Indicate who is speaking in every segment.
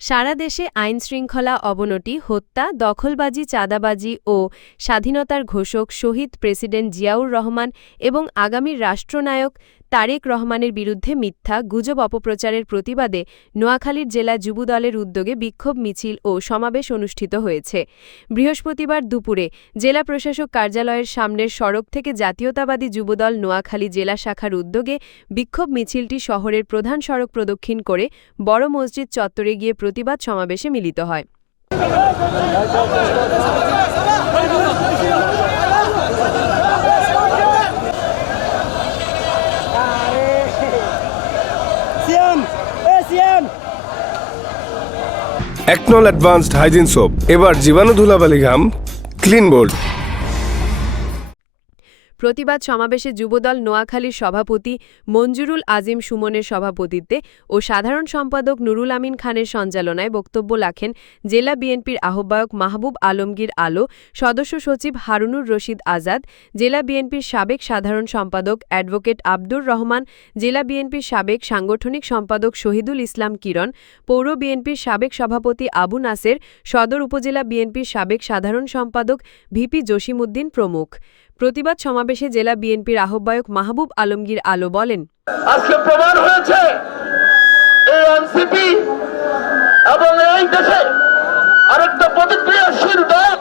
Speaker 1: সারা দেশে আইন শৃঙ্খলা অবনতি, হত্যা, দখলবাজি, চাঁদাবাজি ও স্বাধীনতার ঘোষক শহীদ প্রেসিডেন্ট জিয়াউর রহমান এবং আগামী রাষ্ট্রনায়ক তারেক রহমানের বিরুদ্ধে মিথ্যা, গুজব অপপ্রচারের প্রতিবাদে নোয়াখালীর জেলা যুবদলের উদ্যোগে বিক্ষোভ মিছিল ও সমাবেশ অনুষ্ঠিত হয়েছে। বৃহস্পতিবার দুপুরে জেলা প্রশাসক কার্যালয়ের সামনের সড়ক থেকে জাতীয়তাবাদী যুবদল নোয়াখালী জেলা শাখার উদ্যোগে বিক্ষোভ মিছিলটি শহরের প্রধান সড়ক প্রদক্ষিণ করে বড় মসজিদ চত্বরে গিয়ে প্রতিবাদ সমাবেশে মিলিত হয়।
Speaker 2: একনল অ্যাডভান্সড হাইজিন সোপ এবার জীবাণু ধুলাবালি ঘাম ক্লিন বোল্ড
Speaker 1: প্রতিবাদ সমাবেশে যুবদল নোয়াখালীর সভাপতি মঞ্জুরুল আজিম সুমনের সভাপতিত্বে ও সাধারণ সম্পাদক নুরুল আমিন খানের সঞ্চালনায় বক্তব্য রাখেন জেলা বিএনপির আহ্বায়ক মাহবুব আলমগীর আলো, সদস্য সচিব হারুনুর রশিদ আজাদ, জেলা বিএনপির সাবেক সাধারণ সম্পাদক অ্যাডভোকেট আব্দুর রহমান, জেলা বিএনপির সাবেক সাংগঠনিক সম্পাদক শহীদুল ইসলাম কিরণ, পৌর বিএনপির সাবেক সভাপতি আবু নাসের, সদর উপজেলা বিএনপির সাবেক সাধারণ সম্পাদক ভিপি জসিমউদ্দিন প্রমুখ। প্রতিবাদ সমাবেশে জেলা বিএনপির আহ্বায়ক মাহবুব আলমগীর আলো বলেন,
Speaker 3: আজকে প্রমাণ হয়েছে এই এনসিপি এবং এই দেশে আরেকটা প্রতিক্রিয়াশীল দল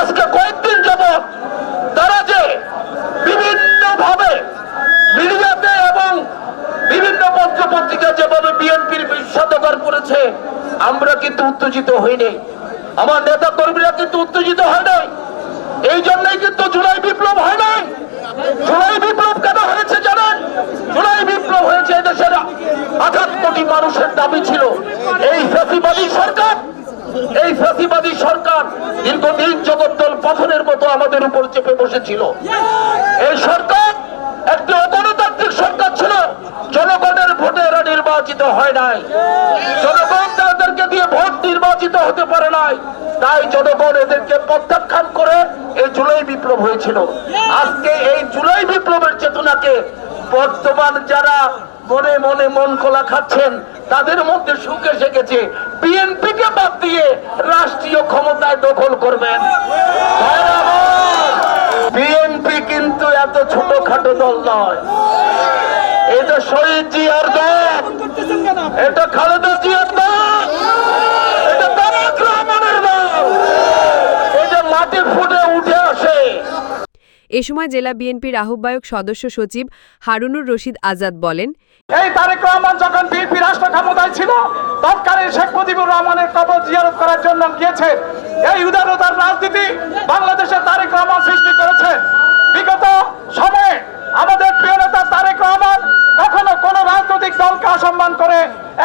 Speaker 3: আজকে কয়েকদিন তারা যে বিভিন্ন ভাবে মিডিয়াতে এবং বিভিন্ন পত্র পত্রিকা যেভাবে বিএনপির করেছে, আমরা কিন্তু উত্তেজিত হইনি। আমার নেতা কর্মীরা কিন্তু উত্তেজিত হয় নাই। এই জন্যই কিন্তু জুলাই বিপ্লব হয় নাই। জুলাই বিপ্লব কেন হয়েছে জানেন? জুলাই বিপ্লব হয়েছে এদেশের আঠাশ কোটি মানুষের দাবি ছিল। এই ফ্যাসিবাদী সরকার, এই ফ্যাসিবাদী সরকার দীর্ঘদিন জগদ্দল পাথরের মতো আমাদের উপর চেপে বসেছিল। এই সরকার একটি অগণতান্ত্রিক সরকার ছিল। জনগণের ভোটে এরা নির্বাচিত হয় নাই। জনগণ তাদেরকে দিয়ে ভোট নির্বাচিত হতে পারে নাই। তাই জনগণ এদেরকে প্রত্যাখ্যান এই জুলাই বিপ্লব হয়েছিল। আজকে এই জুলাই বিপ্লবের চেতনাকে বর্তমান যারা মনে মনে মন কলা খাচ্ছেন তাদের মধ্যে সুখ এসে গেছে বিএনপি কে বাদ দিয়ে রাষ্ট্রীয় ক্ষমতায় দখল করবেন। বিএনপি কিন্তু এত ছোটখাটো দল নয়। এটা শহীদ জিয়ার দল। এটা খালেদা জিয়ার দল এটা তারেক রহমানের দল এটা মাটি ফুটে উঠে আসে
Speaker 1: এ সময় জেলা বিএনপির আহ্বায়ক সদস্য সচিব হারুনুর রশিদ আজাদ বলেন,
Speaker 4: এই তারেক রহমান যখন বিএনপি রাষ্ট্র ক্ষমতায় ছিল, তৎকালীন শেখ মুজিবুর রহমানের কবর জিয়ারত করার জন্য গিয়েছে। এই উদারতার রাজনীতি বাংলাদেশে তারেক রহমান সৃষ্টি করেছে। বিগত সময়ে আমাদের প্রিয় নেতা তারেক রহমান কখনো কোন রাজনৈতিক দলকে অসম্মান করে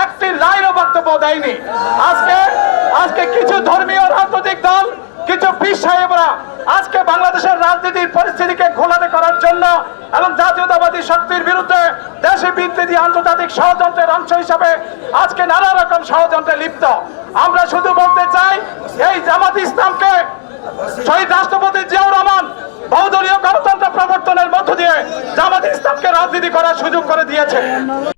Speaker 4: একটি লাইনও বক্তব্য দেয়নি। আজকে আজকে কিছু ধর্মীয় রাজনৈতিক দল কিছু পীর সাহেবরা আজকে বাংলাদেশের রাজনীতির পরিস্থিতিকে ঘোলাটে করার জন্য এবং জাতীয়তাবাদী শক্তির বিরুদ্ধে দেশে বিদ্যুতি আন্তর্জাতিক ষড়যন্ত্রের অংশ হিসাবে আজকে নানা রকম ষড়যন্ত্রে লিপ্ত। আমরা শুধু বলতে চাই, এই জামাত ইসলামকে শহীদ রাষ্ট্রপতি জিয়াউর রহমান বহুদলীয় গণতন্ত্র প্রবর্তনের মধ্য দিয়ে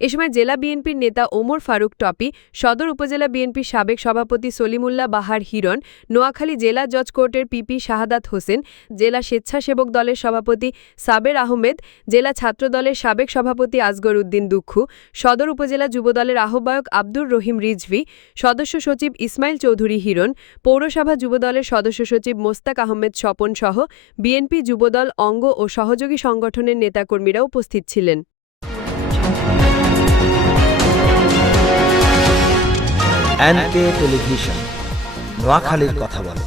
Speaker 1: এ সময় জেলা বিএনপির নেতা ওমর ফারুক টপি, সদর উপজেলা বিএনপির সাবেক সভাপতি সলিমুল্লাহ বাহার হিরণ, নোয়াখালী জেলা জজ কোর্টের পিপি শাহাদাত হোসেন, জেলা স্বেচ্ছাসেবক দলের সভাপতি সাবের আহমেদ, জেলা ছাত্র দলের সাবেক সভাপতি আসগর উদ্দিন দুঃখু, সদর উপজেলা যুবদলের আহ্বায়ক আব্দুর রহিম রিজভি, সদস্য সচিব ইসমাইল চৌধুরী হিরণ, পৌরসভা যুবদলের সদস্য সচিব মোস্তাক আহমেদ স্বপন সহ বিএনপি যুবদল অঙ্গ ও সহযোগী সংগঠনের নেতাকর্মীরা উপস্থিত ছিলেন।
Speaker 5: টেলিভিশন নোয়াখালীর কথা বলে।